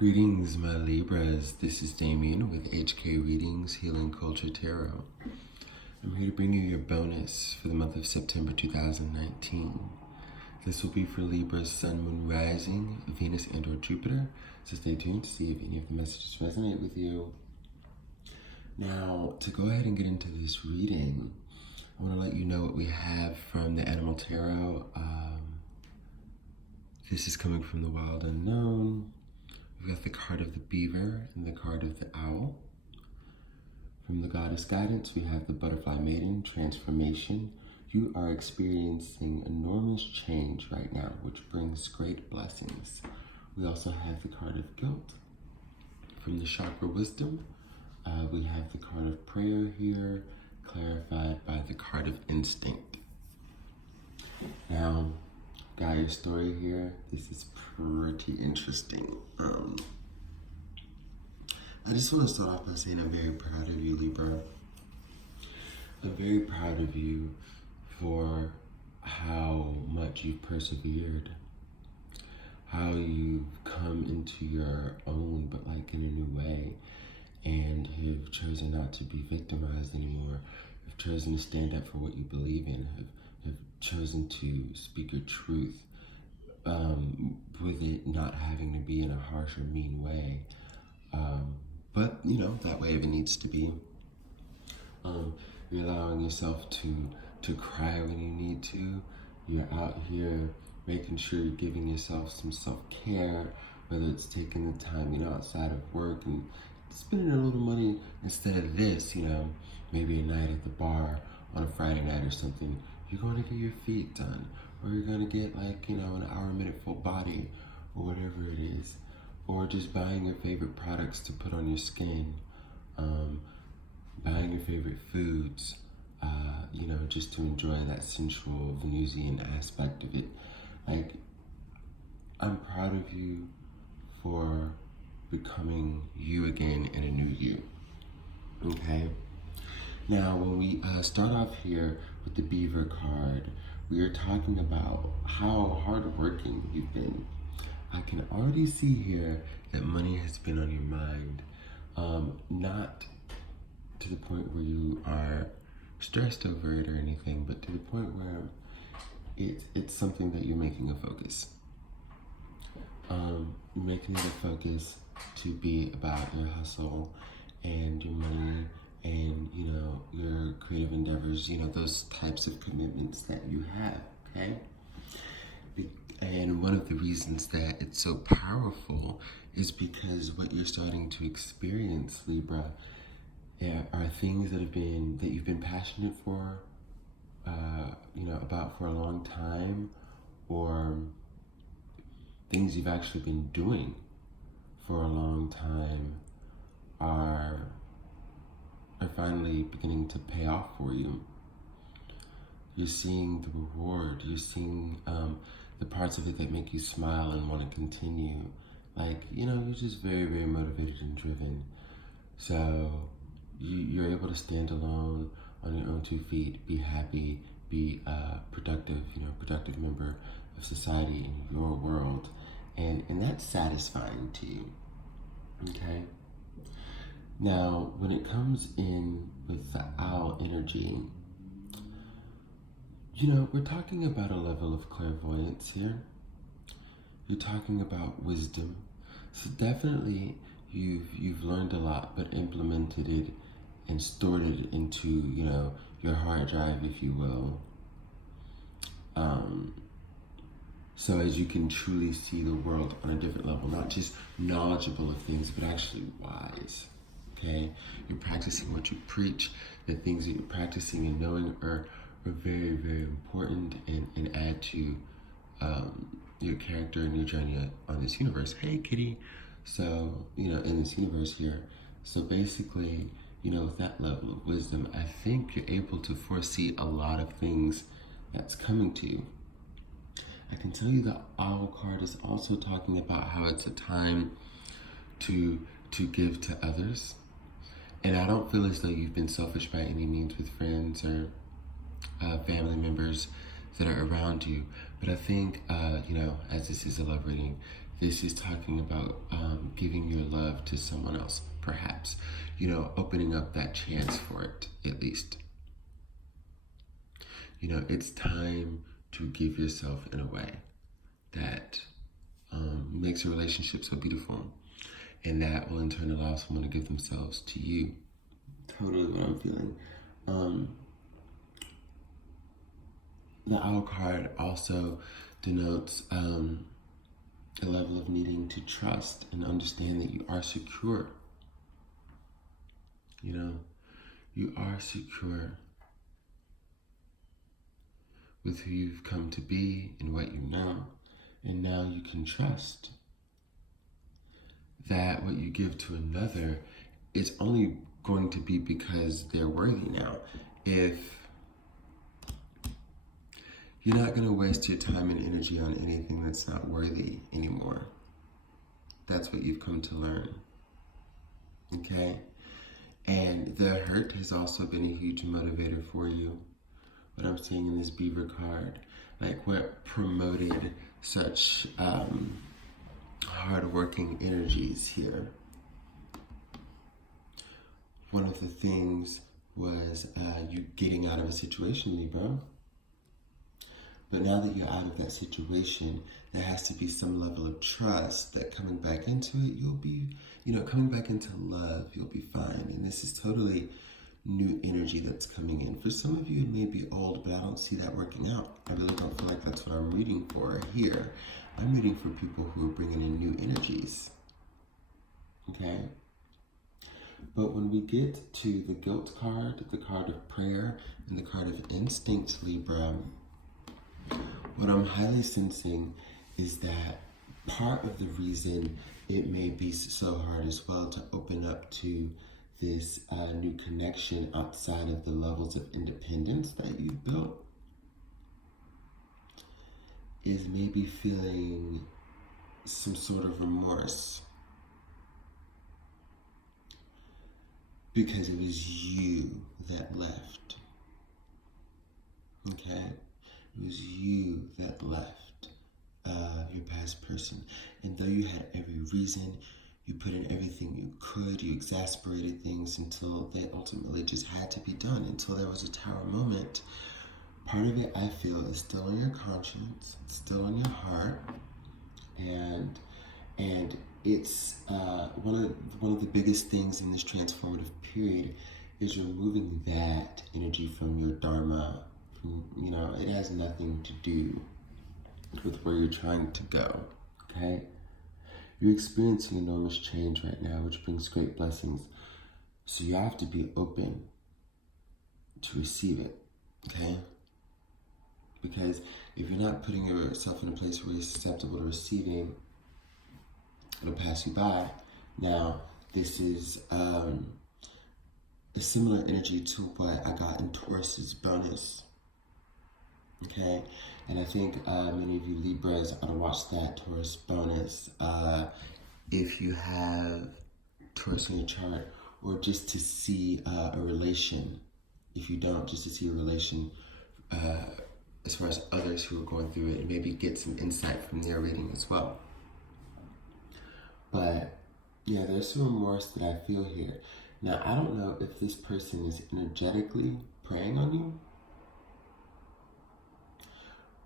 Greetings, my Libras. This is Damien with HK Readings, Healing Culture Tarot. I'm here to bring you your bonus for the month of September 2019. This will be for Libras, Sun, Moon, Rising, Venus, and or Jupiter. So stay tuned to see if any of the messages resonate with you. Now, to go ahead and get into this reading, I want to let you know what we have from the Animal Tarot. This is coming from the Wild Unknown. We've got the card of the beaver and the card of the owl. From the Goddess Guidance, we have the Butterfly Maiden, Transformation. You are experiencing enormous change right now, which brings great blessings. We also have the card of Guilt. From the Chakra Wisdom, we have the card of Prayer here, clarified by the card of Instinct. Now, got your story here. This is pretty interesting. I just want to start off by saying I'm very proud of you, Libra. I'm very proud of you for how much you've persevered, how you've come into your own, but like in a new way, and have chosen not to be victimized anymore. Have chosen to stand up for what you believe in. Have chosen to speak your truth, with it not having to be in a harsh or mean way. But, you know, that way it needs to be. You're allowing yourself to cry when you need to. You're out here making sure you're giving yourself some self-care, whether it's taking the time, outside of work and spending a little money instead of this, maybe a night at the bar on a Friday night or something. You're going to get your feet done, or you're going to get an hour, minute full body, or whatever it is, or just buying your favorite products to put on your skin, buying your favorite foods, just to enjoy that sensual Venusian aspect of it. I'm proud of you for becoming you again in a new you, okay? Now, when we start off here with the Beaver card, we are talking about how hardworking you've been. I can already see here that money has been on your mind, not to the point where you are stressed over it or anything, but to the point where it's something that you're making a focus. You're making it a focus to be about your hustle and your money and, your creative endeavors, those types of commitments that you have, okay? And one of the reasons that it's so powerful is because what you're starting to experience, Libra, are things that you've been passionate for, about for a long time, or things you've actually been doing for a long time are finally beginning to pay off for you. You're seeing the reward. You're seeing the parts of it that make you smile and want to continue. You're just very, very motivated and driven. So you're able to stand alone on your own 2 feet, be happy, be productive, productive member of society in your world. And that's satisfying to you, okay? Now, when it comes in with the owl energy, we're talking about a level of clairvoyance here. You're talking about wisdom. So definitely you've learned a lot, but implemented it and stored it into, your hard drive, if you will. So as you can truly see the world on a different level, not just knowledgeable of things, but actually wise. Okay, you're practicing what you preach. The things that you're practicing and knowing are very, very important and add to your character and your journey on this universe. Hey, kitty. So, in this universe here. So basically, with that level of wisdom, I think you're able to foresee a lot of things that's coming to you. I can tell you the Owl card is also talking about how it's a time to give to others. And I don't feel as though you've been selfish by any means with friends or family members that are around you. But I think, as this is a love reading, This is talking about giving your love to someone else, perhaps. You know, opening up that chance for it, at least. You know, it's time to give yourself in a way that makes a relationship so beautiful. And that will in turn allow someone to give themselves to you. Totally what I'm feeling. The Owl card also denotes a level of needing to trust and understand that you are secure. You know, you are secure with who you've come to be and what you know. And now you can trust that what you give to another is only going to be because they're worthy now. If you're not going to waste your time and energy on anything that's not worthy anymore. That's what you've come to learn. Okay? And the hurt has also been a huge motivator for you. What I'm seeing in this Beaver card, like what promoted such hard-working energies here. One of the things was you getting out of a situation, Libra. But now that you're out of that situation, there has to be some level of trust that coming back into it, you'll be, you know, coming back into love, you'll be fine. And this is totally new energy that's coming in. For some of you, it may be old, but I don't see that working out. I really don't feel like that's what I'm reading for here. I'm reading for people who are bringing in new energies. Okay? But when we get to the guilt card, the card of prayer, and the card of instinct, Libra, what I'm highly sensing is that part of the reason it may be so hard as well to open up to this new connection outside of the levels of independence that you've built is maybe feeling some sort of remorse because it was you that left. Okay? It was you that left your past person. And though you had every reason, you put in everything you could, you exasperated things until they ultimately just had to be done, until there was a tower moment. Part of it, I feel, is still in your conscience, it's still in your heart, and it's one of the biggest things in this transformative period is removing that energy from your dharma. You know, it has nothing to do with where you're trying to go, okay? You're experiencing enormous change right now, which brings great blessings. So you have to be open to receive it, okay? Because if you're not putting yourself in a place where you're susceptible to receiving, it'll pass you by. Now, this is a similar energy to what I got in Taurus's bonus. Okay, and I think many of you Libras ought to watch that Taurus bonus if you have Taurus in your chart, or just to see a relation. If you don't, just to see a relation as far as others who are going through it, and maybe get some insight from their reading as well. But yeah, there's some remorse that I feel here. Now, I don't know if this person is energetically preying on you,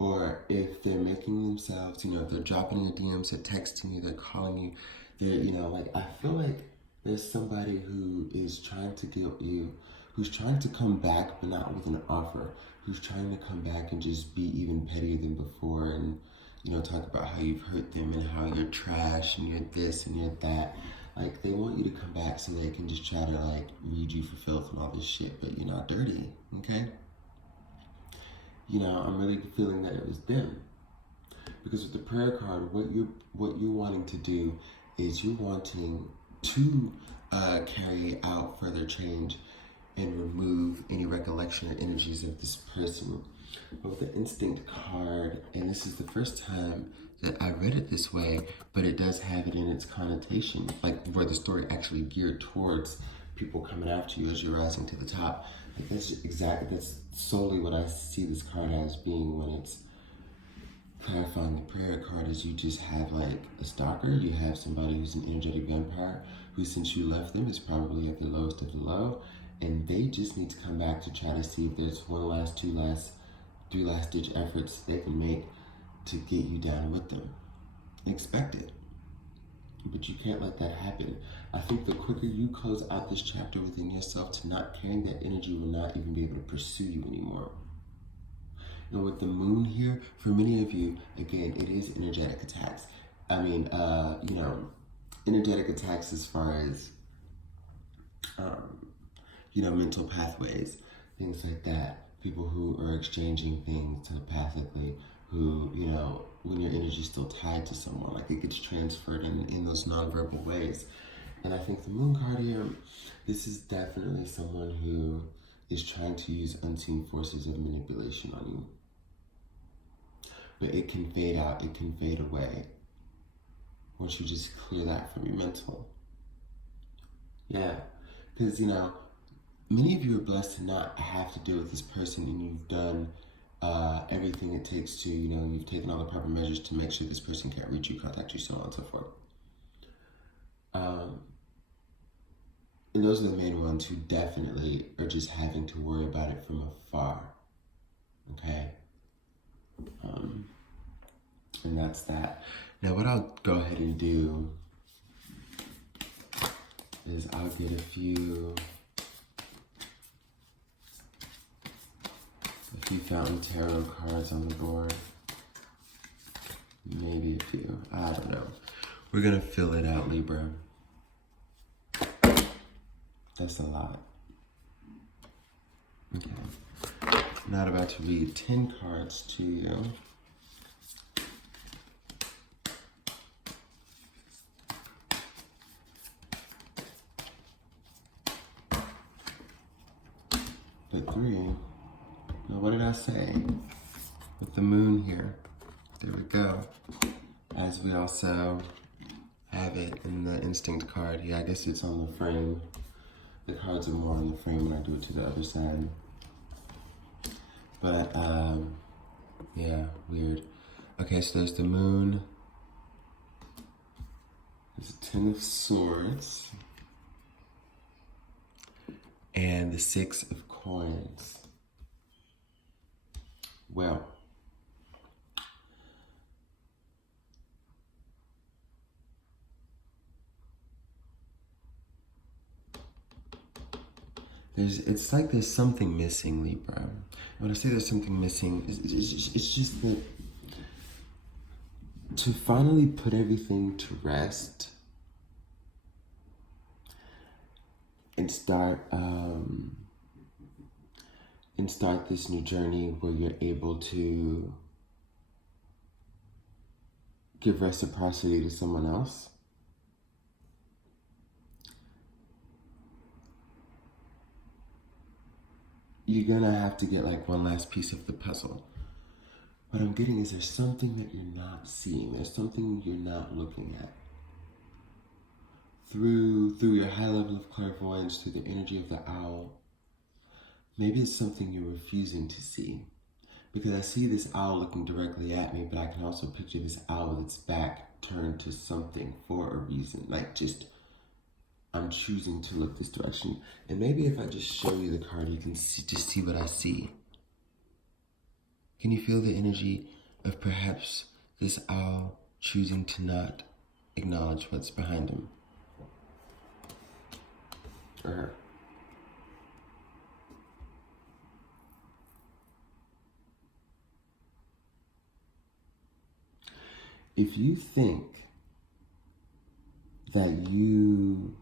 or if they're making themselves, you know, they're dropping your DMs, they're texting you, they're calling you, they're, you know, like, I feel like there's somebody who is trying to guilt you, who's trying to come back, but not with an offer, who's trying to come back and just be even pettier than before, and, you know, talk about how you've hurt them and how you're trash and you're this and you're that. Like, they want you to come back so they can just try to, like, read you for filth and all this shit, but you're not dirty, okay? You know, I'm really feeling that it was them. Because with the prayer card, what you're wanting to do is you're wanting to carry out further change and remove any recollection or energies of this person. But with the instinct card, and this is the first time that I read it this way, but it does have it in its connotation, like where the story actually geared towards people coming after you as you're rising to the top. Like that's solely what I see this card as being when it's clarifying the prayer card is you just have like a stalker. You have somebody who's an energetic vampire who, since you left them, is probably at the lowest of the low, and they just need to come back to try to see if there's one last, two last, three last ditch efforts they can make to get you down with them. Expect it, but you can't let that happen. I think the quicker you close out this chapter within yourself to not carrying that energy will not even be able to pursue you anymore. And with the moon here, for many of you, again, it is energetic attacks. I mean, energetic attacks as far as, mental pathways, things like that. People who are exchanging things telepathically, who, when your energy is still tied to someone, like it gets transferred in those nonverbal ways. And I think the moon card here, this is definitely someone who is trying to use unseen forces of manipulation on you. But it can fade out, it can fade away once you just clear that from your mental. Yeah, because, many of you are blessed to not have to deal with this person, and you've done everything it takes to, you've taken all the proper measures to make sure this person can't reach you, contact you, so on and so forth. And those are the main ones who definitely are just having to worry about it from afar, okay? And that's that. Now what I'll go ahead and do is I'll get a few Fountain Tarot cards on the board. Maybe a few, I don't know. We're gonna fill it out, Libra. That's a lot. Okay. I'm not about to read 10 cards to you. But 3. Now what did I say? With the moon here. There we go. As we also have it in the instinct card. Yeah, I guess it's on the frame. The cards are more on the frame when I do it to the other side. But, yeah, weird. Okay, so there's the moon. There's a 10 of Swords. And the 6 of Coins. Well, it's like there's something missing, Libra. When I say there's something missing, it's just that to finally put everything to rest and start this new journey where you're able to give reciprocity to someone else. You're gonna have to get like one last piece of the puzzle. What I'm getting is there's something that you're not seeing. There's something you're not looking at. Through your high level of clairvoyance, through the energy of the owl, maybe it's something you're refusing to see. Because I see this owl looking directly at me, but I can also picture this owl with its back turned to something for a reason. Like just, I'm choosing to look this direction. And maybe if I just show you the card, you can see what I see. Can you feel the energy of perhaps this owl choosing to not acknowledge what's behind him? Or her. If you think that you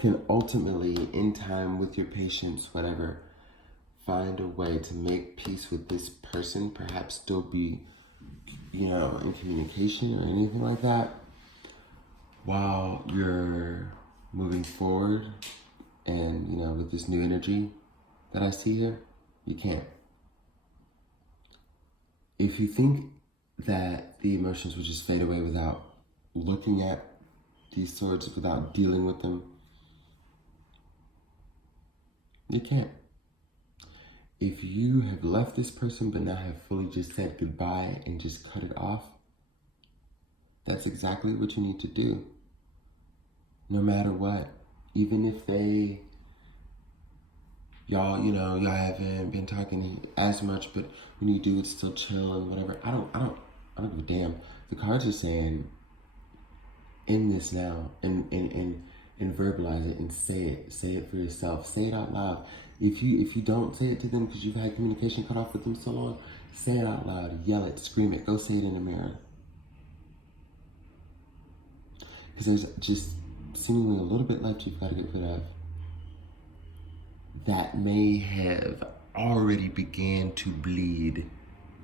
can ultimately, in time, with your patience, whatever, find a way to make peace with this person, perhaps still be, in communication or anything like that, while you're moving forward and, with this new energy that I see here, you can't. If you think that the emotions will just fade away without looking at these swords, without dealing with them, you can't. if you have left this person but now have fully just said goodbye and just cut it off, that's exactly what you need to do. No matter what. Even if y'all haven't been talking as much, but when you do, it's still chill and whatever. I don't give a damn. The cards are saying, end this now and verbalize it and say it for yourself. Say it out loud. If you don't say it to them because you've had communication cut off with them so long, say it out loud, yell it, scream it, go say it in the mirror. Because there's just seemingly a little bit left you've got to get rid of that may have already began to bleed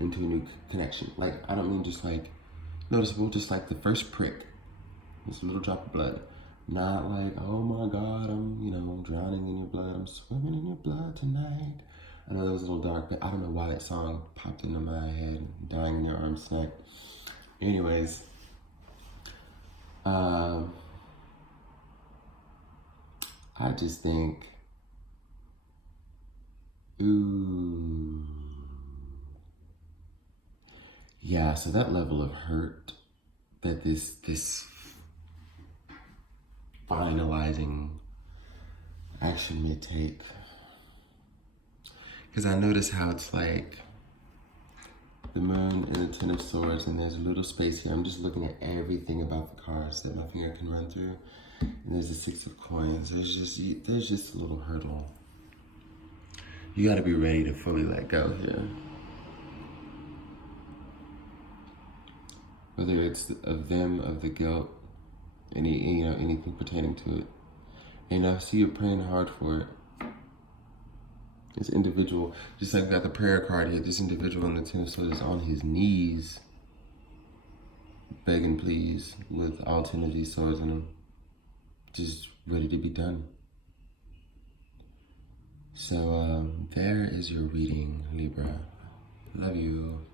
into a new connection. Like, I don't mean just like noticeable, just like the first prick, just a little drop of blood. Not like, oh my God, I'm, drowning in your blood, I'm swimming in your blood tonight. I know that was a little dark, but I don't know why that song popped into my head, Dying in Your Arms Tonight. Anyways, I just think, ooh. Yeah, so that level of hurt that this finalizing action may take. Because I notice how it's like the moon and the Ten of Swords, and there's a little space here. I'm just looking at everything about the cards that my finger can run through. And there's the Six of Coins. There's just a little hurdle. You gotta be ready to fully let go here. Whether it's of them, of the guilt, anything pertaining to it. And I see you're praying hard for it. This individual, just like we got the prayer card here, this individual in the Ten of Swords is on his knees, begging please, with all 10 of these swords in him, just ready to be done. So there is your reading, Libra. Love you.